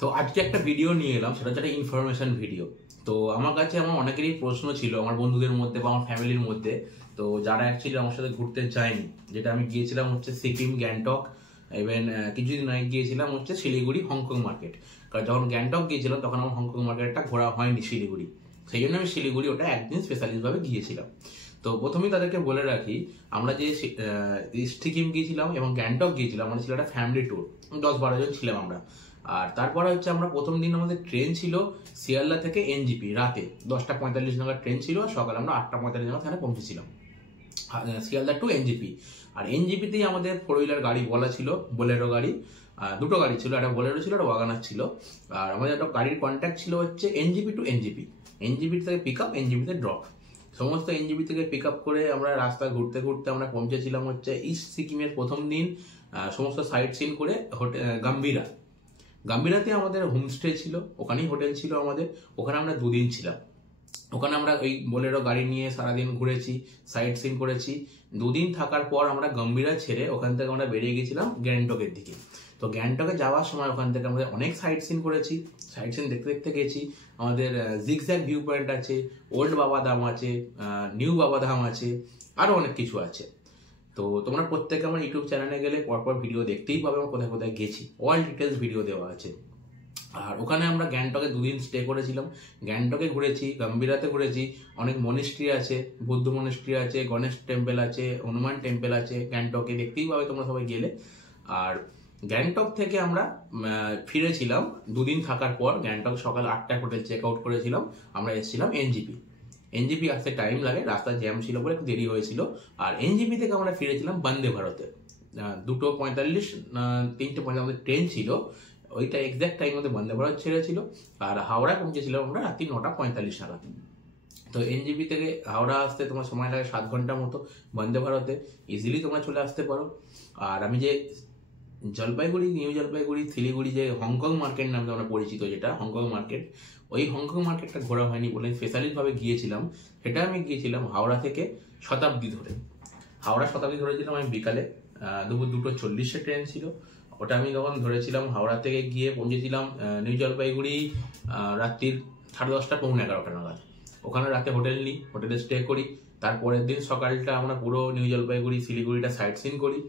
তো আজকে একটা ভিডিও নিয়ে এলাম, সেটা হচ্ছে একটা ইনফরমেশন ভিডিও। তো আমার কাছে আমার অনেকেরই প্রশ্ন ছিল আমার বন্ধুদের মধ্যে বা আমার ফ্যামিলির মধ্যে, তো যারা অ্যাকচুয়ালি আমার সাথে ঘুরতে যায়নি, যেটা আমি গিয়েছিলাম হচ্ছে সিকিম, গ্যাংটক, ইভেন কিছুদিন আগে গিয়েছিলাম হচ্ছে শিলিগুড়ি, হংকং মার্কেট। কারণ যখন গ্যাংটক গিয়েছিলাম তখন আমার হংকং মার্কেটটা ঘোরা হয়নি শিলিগুড়ি, সেই জন্য আমি শিলিগুড়ি ওটা একদিন স্পেশালিস্টভাবে গিয়েছিলাম। তো প্রথমেই তাদেরকে বলে রাখি, আমরা যে সিকিম গিয়েছিলাম এবং গ্যাংটক গিয়েছিলাম, আমাদের ছিল একটা ফ্যামিলি ট্যুর, 10-12 জন ছিলাম আমরা। আর তারপরে হচ্ছে আমরা প্রথম দিন আমাদের ট্রেন ছিল শিয়ালদা থেকে এনজিপি, রাতে 10:45 নাগাদ ট্রেন ছিল, আর সকালে আমরা 8:45 নাগাদ সেখানে পৌঁছেছিলাম শিয়ালদা টু এনজিপি। আর এনজিপিতেই আমাদের 4 হুইলার গাড়ি বলা ছিল, বোলেরো গাড়ি, দুটো গাড়ি ছিল, একটা বোলেরো ছিল, একটা ওয়াগনার ছিল। আর আমাদের একটা গাড়ির কন্ট্যাক্ট ছিল হচ্ছে এনজিপি টু এনজিপি, এনজিপি থেকে পিক আপ, এনজিপিতে ড্রপ। সমস্ত এনজিপি থেকে পিক আপ করে আমরা রাস্তা ঘুরতে ঘুরতে আমরা পৌঁছেছিলাম হচ্ছে ইস্ট সিকিমের প্রথম দিন, সমস্ত সাইট সিন করে গাম্ভীরা। গাম্ভীরাতে আমাদের হোমস্টে ছিল, ওখানেই হোটেল ছিল আমাদের, ওখানে আমরা 2 দিন ছিলাম। ওখানে আমরা ওই বোলেরো গাড়ি নিয়ে সারাদিন ঘুরেছি, সাইট সিন করেছি। 2 দিন থাকার পর আমরা গাম্ভীরা ছেড়ে ওখান থেকে আমরা বেরিয়ে গেছিলাম গ্যাংটকের দিকে। তো গ্যাংটকে যাওয়ার সময় ওখান থেকে আমাদের অনেক সাইট সিন করেছি, সাইট সিন দেখতে দেখতে গেছি। আমাদের জিগজ্যাগ ভিউ পয়েন্ট আছে, ওল্ড বাবাধাম আছে, নিউ বাবাধাম আছে, আরও অনেক কিছু আছে। তো তোমরা প্রত্যেকে আমার ইউটিউব চ্যানেলে গেলে পরপর ভিডিও দেখতেই পাবে, আমরা কোথায় কোথায় গেছি, অল ডিটেলস ভিডিও দেওয়া আছে। আর ওখানে আমরা গ্যাংটকে 2 দিন স্টে করেছিলাম, গ্যাংটকে ঘুরেছি, গাম্ভীরাতে ঘুরেছি, অনেক মনিস্ট্রি আছে, বৌদ্ধ মনিস্ট্রি আছে, গণেশ টেম্পল আছে, হনুমান টেম্পল আছে গ্যাংটকে, দেখতেই পাবে তোমরা সবাই গেলে। আর গ্যাংটক থেকে আমরা ফিরেছিলাম 2 দিন থাকার পর। গ্যাংটক সকাল 8টায় হোটেল চেক আউট করেছিলাম, আমরা এসেছিলাম এনজিপি। এনজিপি আসতে টাইম লাগে, রাস্তায় জ্যাম ছিল বলে একটু দেরি হয়েছিল। আর এনজিপি থেকে আমরা ফিরেছিলাম বন্দে ভারতে, 2:45, 3:45 আমাদের ট্রেন ছিল, ওইটা এক্সাক্ট টাইম মধ্যে বন্দে ভারত ছেড়েছিল। আর হাওড়ায় পৌঁছেছিলাম আমরা রাত্রি 9:45 নাগাদ। তো এনজিপি থেকে হাওড়া আসতে তোমার সময় লাগে 7 ঘন্টা মতো, বন্দে ভারতে ইজিলি তোমরা চলে আসতে পারো। আর আমি যে জলপাইগুড়ি, নিউ জলপাইগুড়ি, শিলিগুড়ি যে হংকং মার্কেট নামে আমরা পরিচিত, যেটা হংকং মার্কেট, ওই হংকং মার্কেটটা ঘোরা হয়নি বলে স্পেশালিস্টভাবে গিয়েছিলাম। সেটা আমি গিয়েছিলাম হাওড়া থেকে শতাব্দী ধরে, হাওড়া শতাব্দী ধরেছিলাম আমি বিকালে, দুপুর 2:40 ট্রেন ছিল, ওটা আমি তখন ধরেছিলাম। হাওড়া থেকে গিয়ে পৌঁছেছিলাম নিউ জলপাইগুড়ি রাত্রির 10:30, 11:45 নাগাদ। ওখানে রাতে হোটেল নিই, হোটেলে স্টে করি। তারপরের দিন সকালটা আমরা পুরো নিউ জলপাইগুড়ি, শিলিগুড়িটা সাইট সিন করি।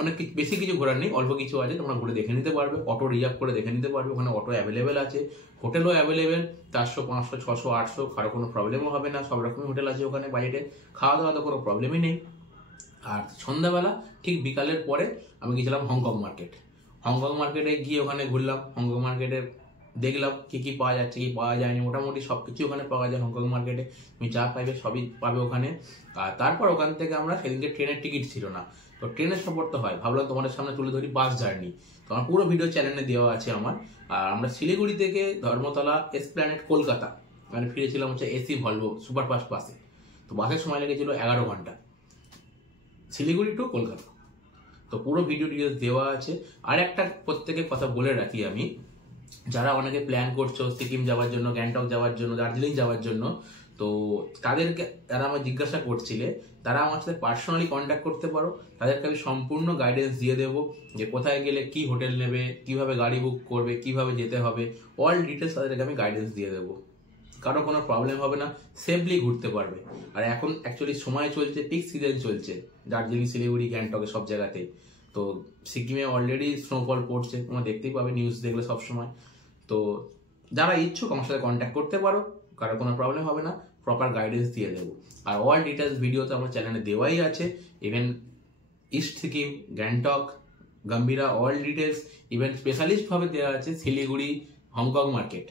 অনেক বেশি কিছু ঘোরার নেই, অল্প কিছু আছে, তোমরা ঘুরে দেখে নিতে পারবে, অটো রিজার্ভ করে দেখে নিতে পারবে। ওখানে অটো অ্যাভেলেবেল আছে, হোটেলও অ্যাভেলেবেল, 400, 500, 600, 800, কারো কোনো প্রবলেমও হবে না, সব রকমই হোটেল আছে ওখানে বাজেটে। খাওয়া দাওয়া তো কোনো প্রবলেমই নেই। আর সন্ধ্যাবেলা ঠিক বিকালের পরে আমি গেছিলাম হংকং মার্কেট। হংকং মার্কেটে গিয়ে ওখানে ঘুরলাম, হংকং মার্কেটে দেখলাম কি কি পাওয়া যাচ্ছে, কি পাওয়া যায়নি। মোটামুটি সব কিছু ওখানে পাওয়া যায় হংকং মার্কেটে, তুমি যা পাইবে সবই পাবে ওখানে। আর তারপর ওখান থেকে আমরা, সেদিনকে ট্রেনের টিকিট ছিল না, তো ট্রেনের সফর তো হয়, ভাবলাম তোমাদের সামনে তুলে ধরি বাস জার্নি। তো আমার পুরো ভিডিও চ্যানেলে দেওয়া আছে আমার। আর আমরা শিলিগুড়ি থেকে ধর্মতলা, এসপ্ল্যানেড, কলকাতা মানে ফিরেছিলাম হচ্ছে এসি ভলভো সুপারফাস্ট বাসে। তো বাসের সময় লেগেছিল 11 ঘন্টা, শিলিগুড়ি টু কলকাতা। তো পুরো ভিডিও ডিটেলস দেওয়া আছে। আর একটা প্রত্যেকে কথা বলে রাখি আমি, যারা অনেকে প্ল্যান করছো সিকিম যাওয়ার জন্য, গ্যাংটক যাওয়ার জন্য, দার্জিলিং যাওয়ার জন্য, তো তাদেরকে, যারা আমার জিজ্ঞাসা করছিলে, তারা আমার সাথে পার্সোনালি কন্ট্যাক্ট করতে পারো। তাদেরকে আমি সম্পূর্ণ গাইডেন্স দিয়ে দেবো, যে কোথায় গেলে কি হোটেল নেবে, কিভাবে গাড়ি বুক করবে, কিভাবে যেতে হবে, অল ডিটেলস তাদেরকে আমি গাইডেন্স দিয়ে দেবো। কারো কোনো প্রবলেম হবে না, সেফলি ঘুরতে পারবে। আর এখন অ্যাকচুয়ালি সময় চলছে, পিক সিজন চলছে দার্জিলিং, শিলিগুড়ি, গ্যাংটকে সব জায়গাতেই। তো সিকিমে অলরেডি স্নোফল পড়ছে, তোমরা দেখতেই পাবে নিউজ দেখলে সবসময়। তো যারা ইচ্ছুক আমার সাথে কন্ট্যাক্ট করতে পারো, কারো কোনো প্রবলেম হবে না, প্রপার গাইডেন্স দিয়ে দেবো। আর অল ডিটেলস ভিডিও তো আমার চ্যানেলে দেওয়াই আছে, even east Sikkim, Gangtok, Gambhira, all details, even স্পেশালিস্টভাবে দেওয়া আছে শিলিগুড়ি, হংকং মার্কেট।